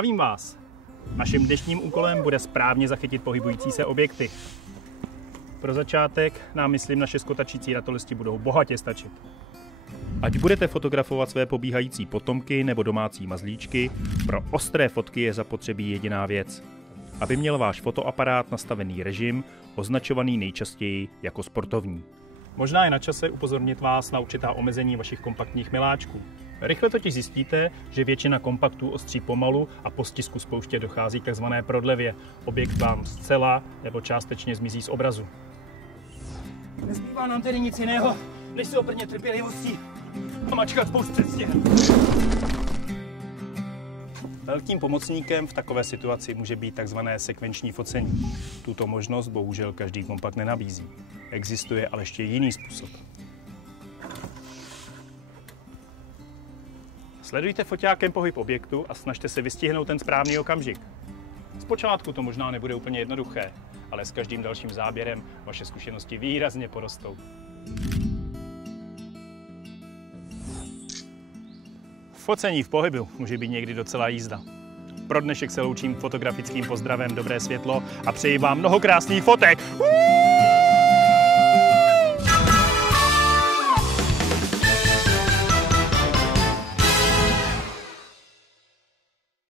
Zdravím vás! Naším dnešním úkolem bude správně zachytit pohybující se objekty. Pro začátek nám, myslím, naše skotačící ratolesti budou bohatě stačit. Ať budete fotografovat své pobíhající potomky nebo domácí mazlíčky, pro ostré fotky je zapotřebí jediná věc. Aby měl váš fotoaparát nastavený režim, označovaný nejčastěji jako sportovní. Možná je na čase upozornit vás na určitá omezení vašich kompaktních miláčků. Rychle totiž zjistíte, že většina kompaktů ostří pomalu a po stisku spouště dochází k tzv. Prodlevě. Objekt vám zcela nebo částečně zmizí z obrazu. Nezbývá nám tedy nic jiného, než si oprně trpělivostí a mačkat spoušť před stěhem. Velkým pomocníkem v takové situaci může být tzv. Sekvenční focení. Tuto možnost bohužel každý kompakt nenabízí. Existuje ale ještě jiný způsob. Sledujte foťákem pohyb objektu a snažte se vystihnout ten správný okamžik. Zpočátku to možná nebude úplně jednoduché, ale s každým dalším záběrem vaše zkušenosti výrazně porostou. Focení v pohybu může být někdy docela jízda. Pro dnešek se loučím fotografickým pozdravem, dobré světlo a přeji vám mnoho krásných fotek!